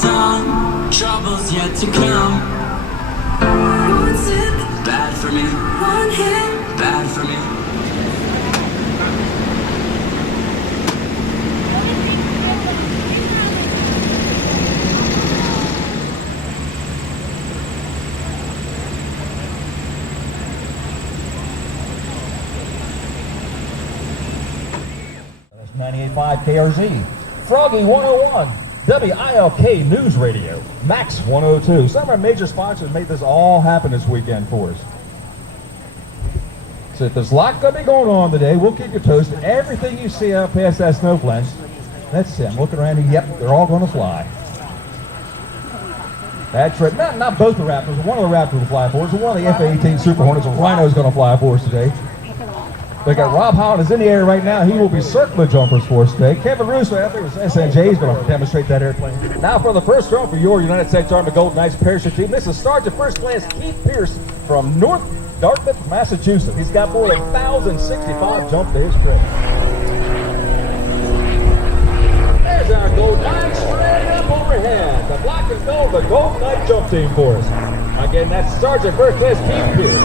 tongue, troubles yet to come. One sip, bad for me. One hit, bad for me. That's 98.5 KRZ, Froggy 101. WILK News Radio, Max 102. Some of our major sponsors made this all happen this weekend for us. So there's a lot going to be going on today. We'll keep you toasted. Everything you see out past that snow flinch, that's it. I'm looking around here. Yep, they're all going to fly. That's right. Not both the Raptors. One of the Raptors will fly for us. One of the F-18 Super Hornets, a Rhino, is going to fly for us today. They got Rob Holland is in the air right now. He will be circling jumpers for us today. Kevin Russo out there with SNJ is going to demonstrate that airplane. Now for the first throw for your United States Army Golden Knights parachute team. This is Sergeant First Class Keith Pierce from North Dartmouth, Massachusetts. He's got more than 1,065 jump to his credit. There's our Golden Knights straight up overhead. The black and gold, the Golden Knight jump team for us. Again, that's Sergeant First Class Keith Pierce.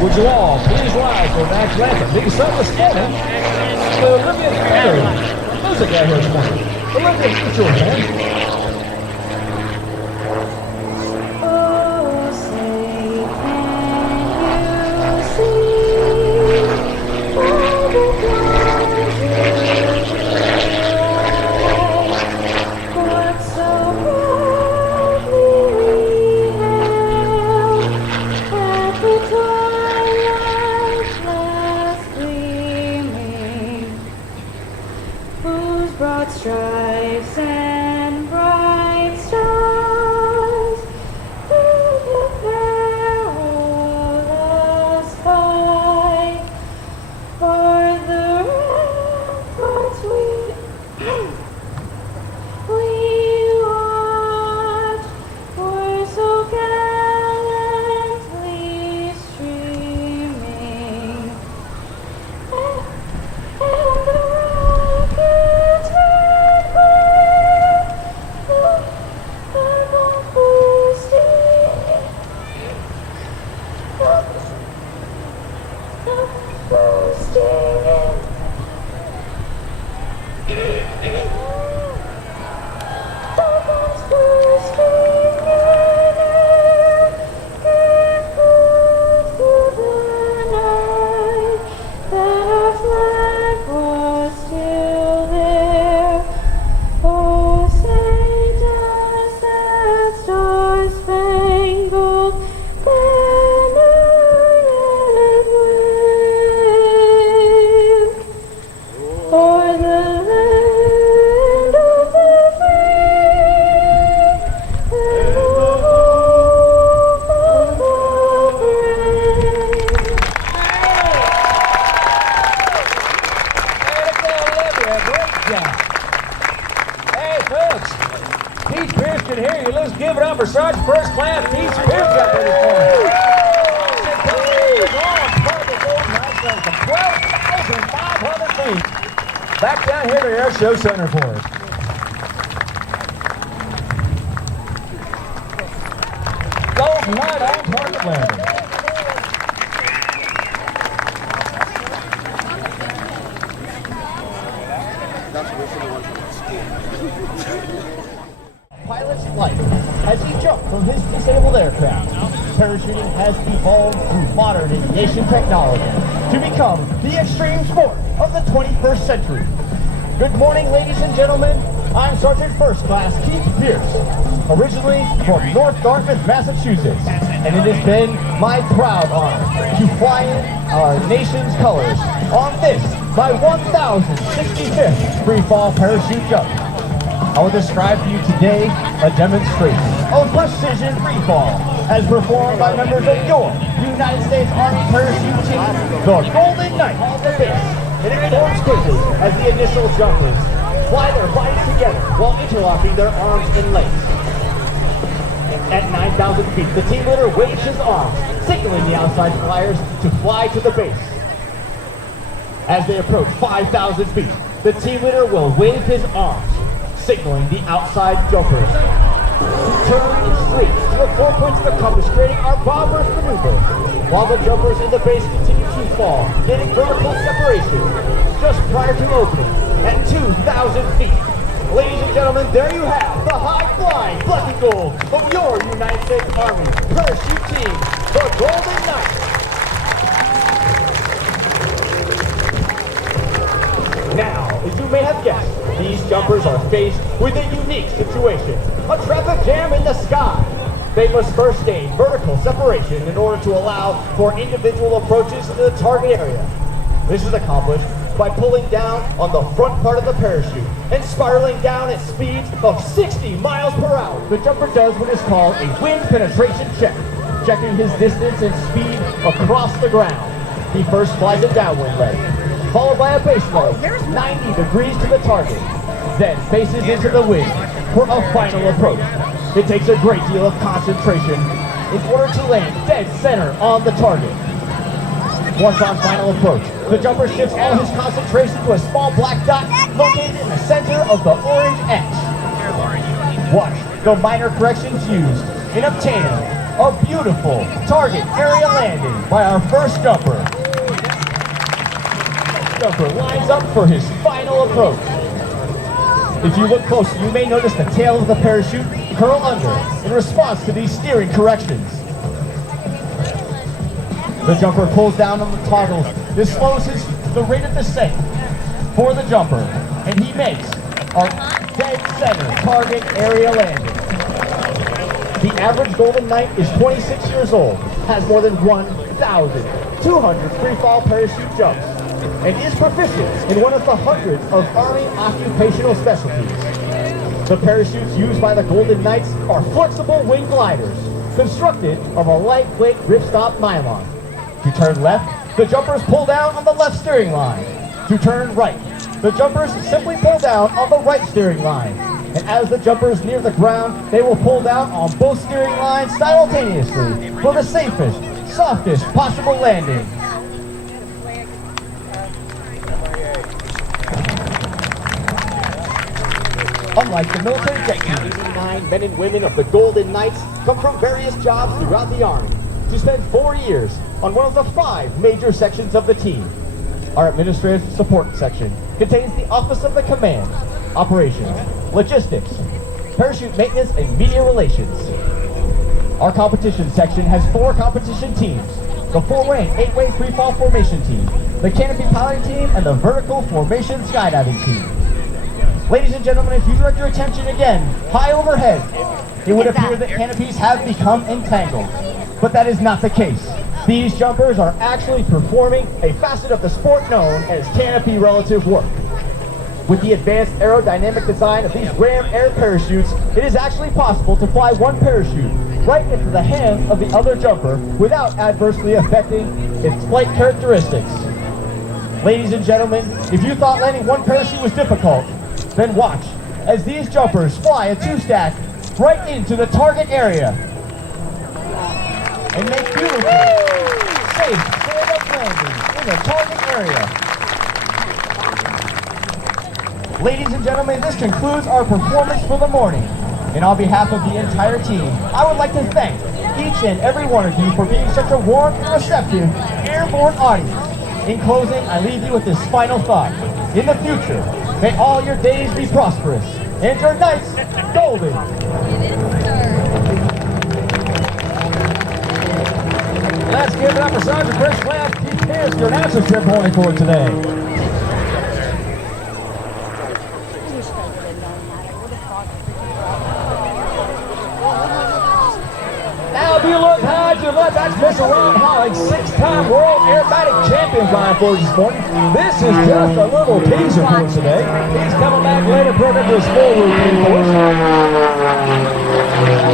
Would you all please rise for National Anthem? Being sung this morning, the Olympian music out here this morning. Olympian, get your hand. Broad stripes and bright stars through the perilous fight. For the ramparts we watch were so gallantly streaming, and the rockets Keith Pierce can hear you. Let's give it up for Sergeant First Class Keith Pierce out there this morning. From 12,500 feet. Back down here to the Airshow Center for us. Golden Knight on target landing. Pilot's life as he jumped from his disabled aircraft. Parachuting has evolved through modern aviation technology to become the extreme sport of the 21st century. Good morning, ladies and gentlemen. I'm Sergeant First Class Keith Pierce, originally from North Dartmouth, Massachusetts, and it has been my proud honor to fly in our nation's colors on this, my 1,065th free fall parachute jump. I will describe to you today a demonstration of precision freefall as performed by members of your United States Army parachute team, the Golden Knights on the base. And it forms quickly as the initial jumpers fly their bodies together while interlocking their arms in legs. At 9,000 feet, the team leader waves his arms, signaling the outside flyers to fly to the base. As they approach 5,000 feet, the team leader will wave his arms, signaling the outside jumpers to turn and straight to the 4 points of the compass, creating our bomb burst maneuver, while the jumpers in the base continue to fall, gaining vertical separation just prior to opening at 2,000 feet. Ladies and gentlemen, there you have the high-flying black and gold of your United States Army parachute team, the Golden Knights. Now, as you may have guessed, these jumpers are faced with a unique situation, a traffic jam in the sky. They must first gain vertical separation in order to allow for individual approaches to the target area. This is accomplished by pulling down on the front part of the parachute and spiraling down at speeds of 60 miles per hour. The jumper does what is called a wind penetration check, checking his distance and speed across the ground. He first flies a downwind leg, followed by a base leg, 90 degrees to the target, then faces into the wind for a final approach. It takes a great deal of concentration in order to land dead center on the target. Once on final approach, the jumper shifts all his concentration to a small black dot located in the center of the orange X. Watch the minor corrections used in obtaining a beautiful target area landing by our first jumper. Jumper lines up for his final approach. If you look closely, you may notice the tail of the parachute curl under in response to these steering corrections. The jumper pulls down on the toggles. This slows the rate of descent for the jumper, and he makes a dead center target area landing. The average Golden Knight is 26 years old, has more than 1,200 free-fall parachute jumps, and is proficient in one of the hundreds of Army occupational specialties. The parachutes used by the Golden Knights are flexible wing gliders, constructed of a lightweight ripstop nylon. To turn left, the jumpers pull down on the left steering line. To turn right, the jumpers simply pull down on the right steering line. And as the jumpers near the ground, they will pull down on both steering lines simultaneously for the safest, softest possible landing. Unlike the military jet team, 89 men and women of the Golden Knights come from various jobs throughout the Army to spend 4 years on one of the 5 major sections of the team. Our administrative support section contains the Office of the Command, Operations, Logistics, Parachute Maintenance, and Media Relations. Our competition section has 4 competition teams: the 4-way and 8-way free-fall formation team, the canopy piloting team, and the vertical formation skydiving team. Ladies and gentlemen, if you direct your attention again, high overhead, it would appear that canopies have become entangled. But that is not the case. These jumpers are actually performing a facet of the sport known as canopy relative work. With the advanced aerodynamic design of these Ram Air parachutes, it is actually possible to fly one parachute right into the hand of the other jumper without adversely affecting its flight characteristics. Ladies and gentlemen, if you thought landing one parachute was difficult, then watch as these jumpers fly a 2-stack right into the target area and make beautiful, safe stand-up landings in the target area. Ladies and gentlemen, this concludes our performance for the morning. And on behalf of the entire team, I would like to thank each and every one of you for being such a warm and receptive airborne audience. In closing, I leave you with this final thought. In the future, may all your days be prosperous and your nights golden. Let's give it up for Sergeant Chris West. Here's your announcership point for today. Now, if you look high to the gentlemen, that's Mr. Rob Holland, 6-time world aerobatic champion flying for us this morning. This is just a little teaser for us today. He's coming back later, program to his full routine for us.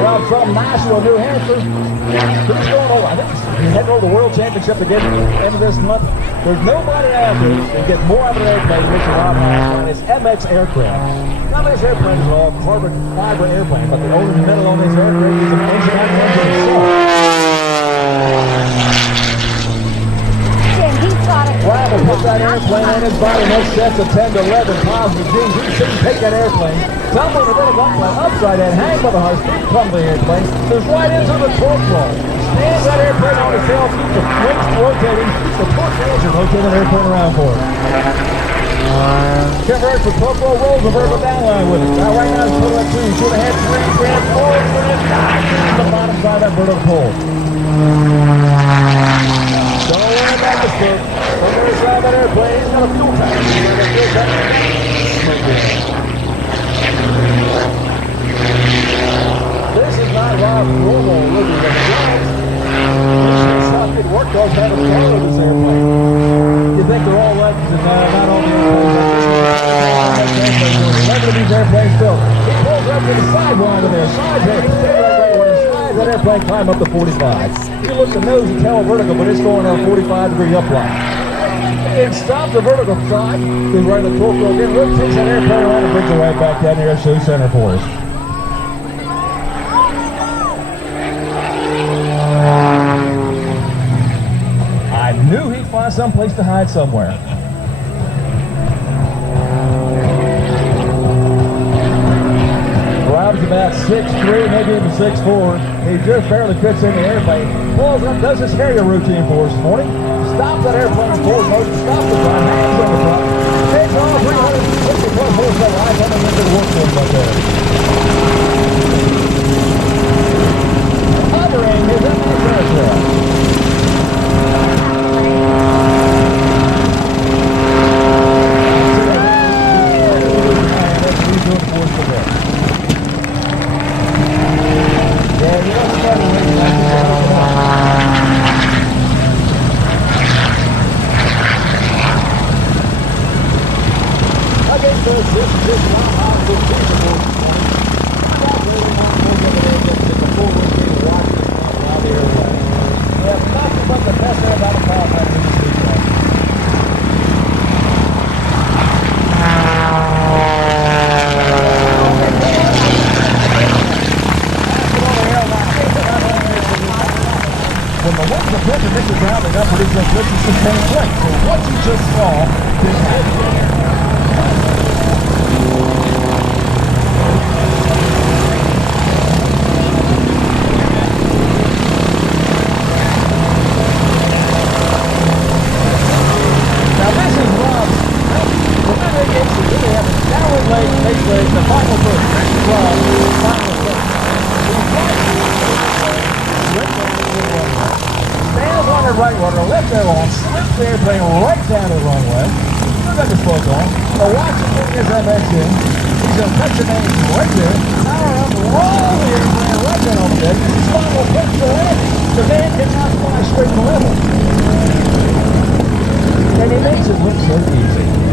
Rob's from Nashville, New Hampshire. He's going over, I think he's heading over the World Championship again at the end of this month. There's nobody out there who can get more out of an airplane than Mr. Rob Holland. It's MX aircraft. Now, this airplane is all carbon fiber airplane, but the only middle on this aircraft is an engine on the engine itself. Rob will put that airplane in his body, next sets of 10 to 11 positive G's. You can see him take that airplane, tumble in the middle of the upside down, hang by the hose, plumb the airplane, goes right into the torque roll. Stands that airplane on his tail, keeps the wings rotating, keeps the torque engine rotating the airplane around for it. Convert for torque roll, rolls the vertical down line with it. Now right now it's put up 2, should have had 3, grand forward, the bottom side of that vertical pole. Don't worry about the stroke. Don't worry about that airplane. He's got a fuel tank. This is not Rob's normal living in the grounds. This stuff did work those had a control of this airplane. You think they're all legends and not all the airplanes. 11 of these airplanes built. He pulls up to the sidewind of there. That airplane climb up to 45. You look at the nose and tail vertical, but it's going on a 45-degree upline. It stops the vertical side, goes right to the torque roll again, takes that airplane around and brings it right back down the Airshow Center for us. I knew he'd find someplace to hide somewhere. Rob's about 6'3", maybe even 6'4". He just barely fits in the airplane. Pulls up, does his carrier routine for us this morning. Stops that airplane forward motion, stops the front, hands on the front. Takes all 360 plus horsepower. I don't think it'll work for him right there. Hovering is that nice aircraft. And he makes it look so easy.